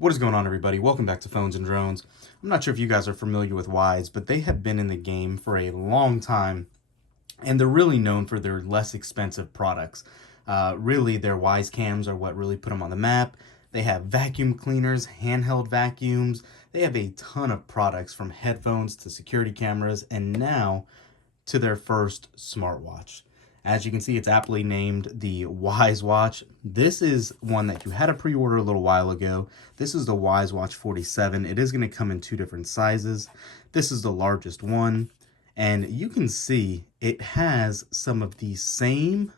What is going on, everybody? Welcome back to Phones and Drones. I'm not sure if you guys are familiar with Wyze, but they have been in the game for a long time, and they're really known for their less expensive products. Really, their Wyze cams are what really put them on the map. They have vacuum cleaners, handheld vacuums. They have a ton of products from headphones to security cameras, and now to their first smartwatch. As you can see, it's aptly named the Wyze Watch. This is one that you had to pre-order a little while ago. This is the Wyze Watch 47. It is going to come in two different sizes. This is the largest one. And you can see it has some of the same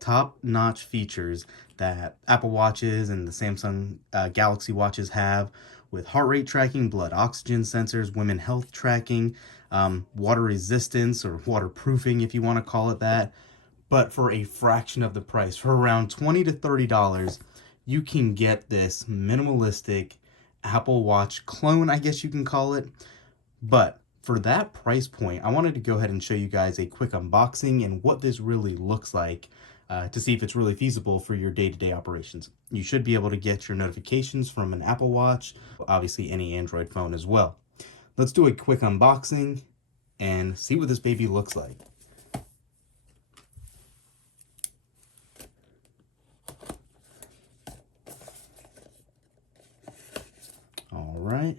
top-notch features that Apple Watches and the Samsung Galaxy Watches have, with heart rate tracking, blood oxygen sensors, women health tracking, water resistance or waterproofing if you want to call it that. But for a fraction of the price, for around $20 to $30, you can get this minimalistic Apple Watch clone, I guess you can call it. But for that price point, I wanted to go ahead and show you guys a quick unboxing and what this really looks like, to see if it's really feasible for your day-to-day operations. You should be able to get your notifications from an Apple Watch, obviously any Android phone as well. Let's do a quick unboxing and see what this baby looks like. All right.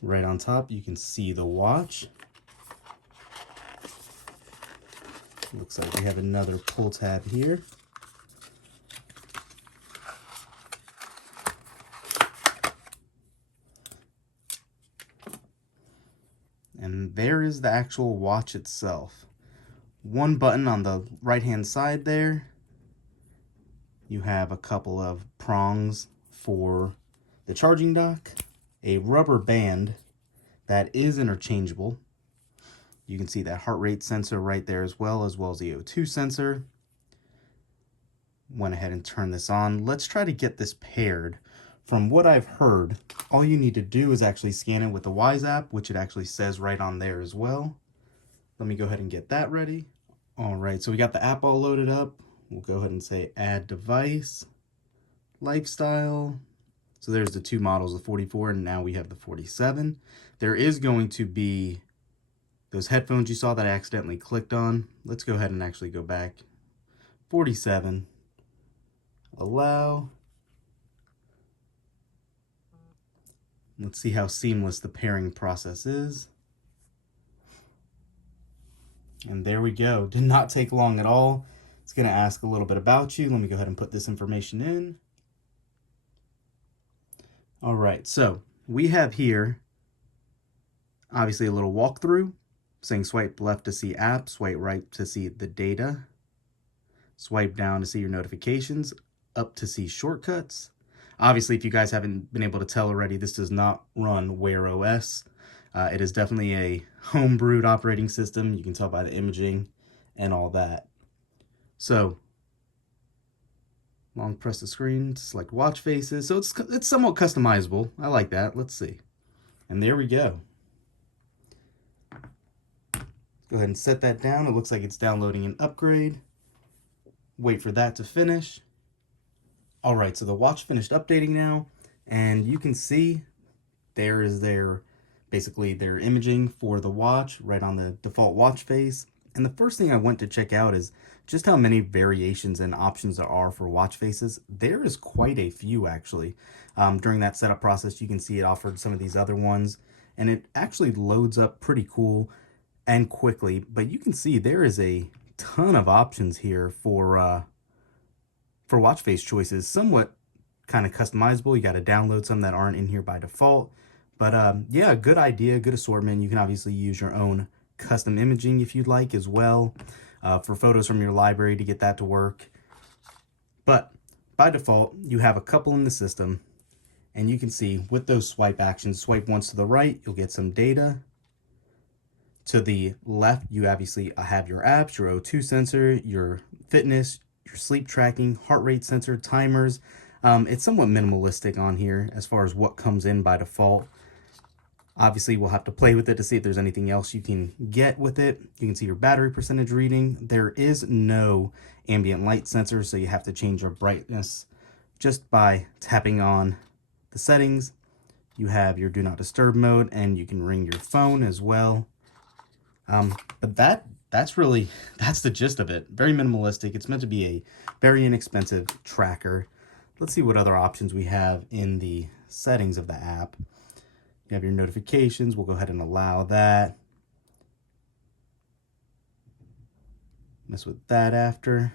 Right on top, you can see the watch. Looks like we have another pull tab here. And there is the actual watch itself. One button on the right hand side there. You have a couple of prongs for the charging dock, a rubber band that is interchangeable. You can see that heart rate sensor right there as well as the O2 sensor. Went ahead and turned this on. Let's try to get this paired. From what I've heard, all you need to do is actually scan it with the Wyze app, which it actually says right on there as well. Let me go ahead and get that ready. All right, so we got the app all loaded up. We'll go ahead and say add device, lifestyle. So there's the two models, the 44, and now we have the 47. There is going to be those headphones you saw that I accidentally clicked on. Let's go ahead and actually go back. 47, allow. Let's see how seamless the pairing process is. And there we go. Did not take long at all. It's going to ask a little bit about you. Let me go ahead and put this information in. All right, so we have here, obviously, a little walkthrough saying swipe left to see apps, swipe right to see the data, swipe down to see your notifications, up to see shortcuts. Obviously, if you guys haven't been able to tell already, this does not run Wear OS. It is definitely a homebrewed operating system. You can tell by the imaging and all that. So, long press the screen to select watch faces. So it's somewhat customizable. I like that. Let's see. And there we go. Go ahead and set that down. It looks like it's downloading an upgrade. Wait for that to finish. All right, so the watch finished updating now, and you can see there is basically their imaging for the watch right on the default watch face. And the first thing I went to check out is just how many variations and options there are for watch faces. There is quite a few, actually. During that setup process, you can see it offered some of these other ones, and it actually loads up pretty cool and quickly. But you can see there is a ton of options here for watch face choices. Somewhat kind of customizable. You got to download some that aren't in here by default. But yeah, good idea, good assortment. You can obviously use your own custom imaging if you'd like as well, for photos from your library to get that to work. But by default, you have a couple in the system, and you can see with those swipe actions, swipe once to the right, you'll get some data. To the left, you obviously have your apps, your O2 sensor, your fitness, your sleep tracking, heart rate sensor, timers. It's somewhat minimalistic on here as far as what comes in by default. Obviously, we'll have to play with it to see if there's anything else you can get with it. You can see your battery percentage reading. There is no ambient light sensor, so you have to change your brightness just by tapping on the settings. You have your do not disturb mode, and you can ring your phone as well. But that's the gist of it. Very minimalistic. It's meant to be a very inexpensive tracker. Let's see what other options we have in the settings of the app. You have your notifications. We'll go ahead and allow that. Mess with that after.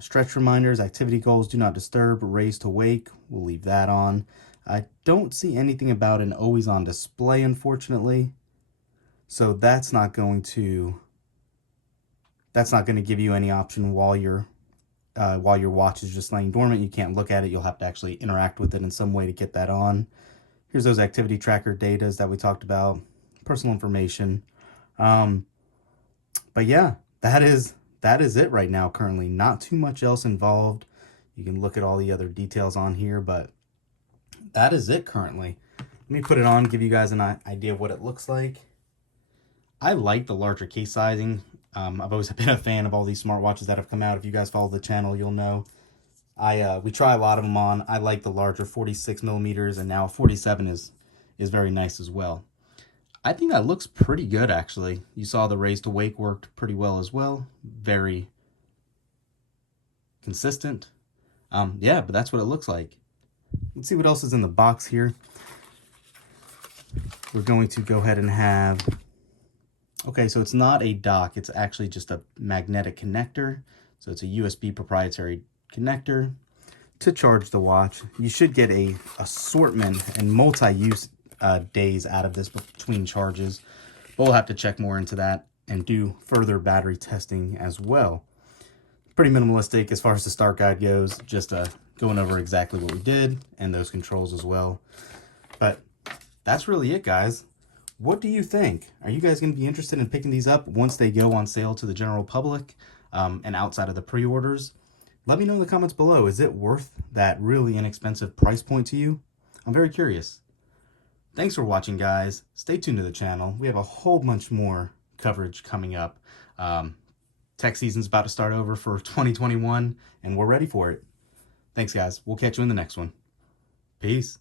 Stretch reminders, activity goals, do not disturb, raise to wake. We'll leave that on. I don't see anything about an always on display, unfortunately. So that's not going to give you any option while your watch is just laying dormant. You can't look at it. You'll have to actually interact with it in some way to get that on. Here's those activity tracker datas that we talked about, personal information. But yeah, that is it right now currently. Not too much else involved. You can look at all the other details on here, but that is it currently. Let me put it on, give you guys an idea of what it looks like. I like the larger case sizing. I've always been a fan of all these smartwatches that have come out. If you guys follow the channel, you'll know. We try a lot of them on. I like the larger 46 millimeters, and now 47 is very nice as well. I think that looks pretty good, actually. You saw the raise to wake worked pretty well as well. Very consistent. Yeah, but that's what it looks like. Let's see what else is in the box here. We're going to go ahead and have... Okay, so it's not a dock. It's actually just a magnetic connector. So it's a USB proprietary connector to charge the watch. You should get a assortment and multi-use days out of this between charges, but we'll have to check more into that and do further battery testing as well. Pretty minimalistic as far as the start guide goes, just going over exactly what we did and those controls as well. But that's really it, guys. What do you think? Are you guys going to be interested in picking these up once they go on sale to the general public and outside of the pre-orders? Let me know in the comments below. Is it worth that really inexpensive price point to you? I'm very curious. Thanks for watching, guys. Stay tuned to the channel. We have a whole bunch more coverage coming up. Tech season's about to start over for 2021, and we're ready for it. Thanks, guys. We'll catch you in the next one. Peace.